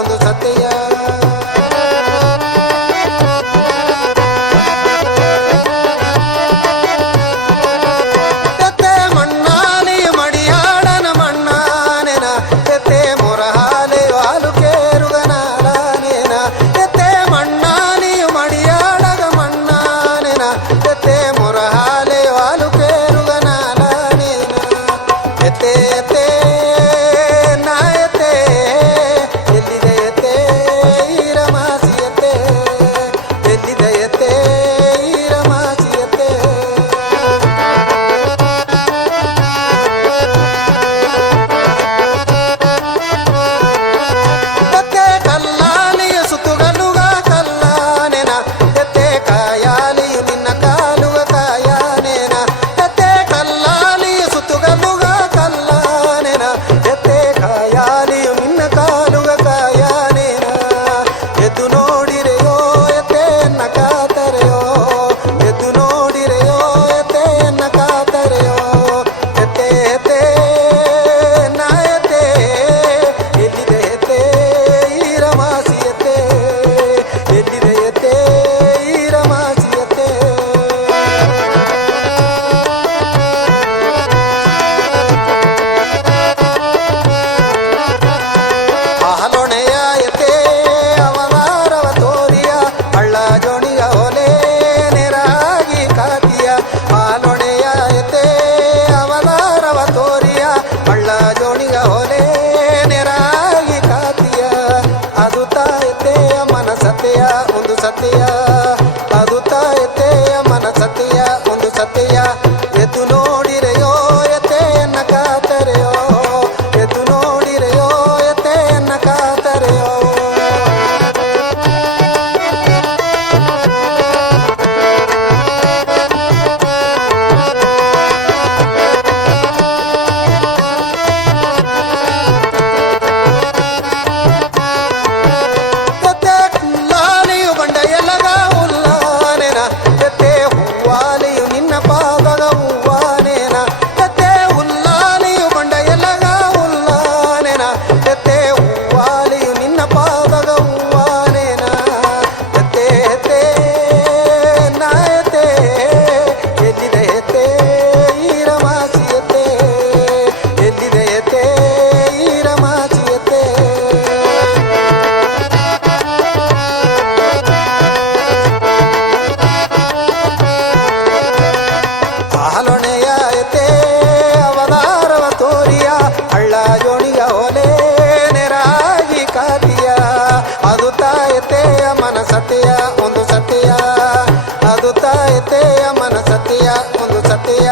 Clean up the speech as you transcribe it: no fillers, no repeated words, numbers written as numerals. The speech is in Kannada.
ಒಂದು ಸತ್ಯ. ಎತ್ತೆ ಮಣ್ಣಾಲಿ ಮಡಿಯಾಡನ ಮಣ್ಣಾನೆನ ಎತ್ತೆ ಮೊರಹಾಲೆ ಹಾಲು ಕೇರುಗನಾನೇನ ಎತ್ತೆ ಮಣ್ಣಾಲಿ ಮಡಿಯಾಡಗ ಮಣ್ಣಾನೆನ ಎತ್ತೆ ಮೊರಹಾಲೆ ಹಾಲು ಕೇರುಗನಾನೇನ ಎತ್ತೆ ಎತ್ತೆ ನಾ ಎತ್ತೆ ಎಲ್ಲಿದೆ ಎತ್ತೆ ಈರಮಾಸಿ ಎತ್ತೆ ಎಲ್ಲಿದೆ ಎತ್ತೆ ಈರಮಾಸಿ ಎತ್ತೆ. ಎತ್ತೆ ಕಲ್ಲಾಲಿಯ ಸುತ್ತುಗಲುಗ ಕಲ್ಲಾನೆನ ಎತ್ತೆ ಕಾಯಾಲಿಯು ನಿನ್ನ ಕಾಲುಗ ಕಾಯಾನೇನ ಎತ್ತೆ ಕಲ್ಲಾಲಿಯ ಸುತ್ತುಗಲುಗ ಕಲ್ಲಾನೆನ ಎತ್ತೆ ಕಾಯಾಲಿಯು ನಿನ್ನ ಕಾಲುಗ ಕಾಯಾನೇನ. ಎದ್ದು ನೋಡಿರೆಯೋ ಎತ್ತೆಯನ್ನ ಕಾತರೆಯೋ ಎದ್ದು ನೋಡಿರೆಯೋ ಎತ್ತೆಯನ್ನ ಕಾತರೆಯೋ ಎತ್ತೆ ಎತ್ತೆ ನಾ ಎತ್ತೆ ಎಲ್ಲಿದೆ ಎತ್ತೆ ಈರಮಾಸಿ ಎತ್ತೆ ಎಲ್ಲಿದೆ ಎತ್ತೆ ಈರಮಾಸಿ ಎತ್ತೆ. ಹಾಲೊಣೆಯ ಎತ್ತೆ ಅವತಾರವ ತೋರಿಯ ಹಳ್ಳ ಜೋಣಿಗ ಹೊಲೆ ನೆರಾಗಿ ಕಾತಿಯ ಹಾಲೊಣೆಯ ಎತ್ತೆ ಅವತಾರವ ತೋರಿಯ ಹಳ್ಳ ಜೋಣಿಗ ಹೊಲೆ ನೆರಾಗಿ ಕಾತಿಯ. ಅದು ತಾಯತೆಯ ಮನಸತೆಯ ಒಂದು ಸತ್ಯ ಅದು ತಾಯತೆಯ ಮನಸತೆಯ ಒಂದು ಸತ್ಯ. ಎದ್ದು ನೋಡಿರೆಯೋ ಎತ್ತೆಯನ್ನ ಕಾತರೆಯೋ ಎದ್ದು ನೋಡಿರೆಯೋ ಎತ್ತೆಯನ್ನ ಕಾತರೆಯೋ. ಎತ್ತೆ ಕುಲ್ಲಾಲಿಯು ಬಂಡ ಎಲಗ ಉಲ್ಲಾನೆನ ಎತ್ತೆ ಹೂವಾಲಿಯು ನಿನ್ನ ಪಾದಗ ಹೂವಾನೇನ ಎತ್ತೆ ಉಲ್ಲಾಲಿಯು ಬಂಡ ಎಲಗ ಉಲ್ಲಾನೆನ ಎತ್ತೆ ಹೂವಾಲಿಯು ನಿನ್ನ ಪಾದಗ ಹೂವಾನೇನ ಎತ್ತೆ ಎತ್ತೆ ನಾ ಎತ್ತೆ ಎಲ್ಲಿದೆ ಎತ್ತೆ ಈರಮಾಸಿ ಎತ್ತೆ ಎಲ್ಲಿದೆ ಎತ್ತೆ ಈರಮಾಸಿ ಎತ್ತೆ. ಹಾಲೊಣೆಯ ಎತ್ತೆ ಅವತಾರವ ತೋರಿಯ ಹಳ್ಳ ಜೋಣಿಗ ಹೊಲೆ ನೆರಾಗಿ ಕಾತಿಯ. ಅದು ತಾಯತೆಯ ಮನಸತೆಯ ಒಂದು ಸತ್ಯ ಅದು ತಾಯತೆಯ ಮನಸತೆಯ ಒಂದು ಸತ್ಯ.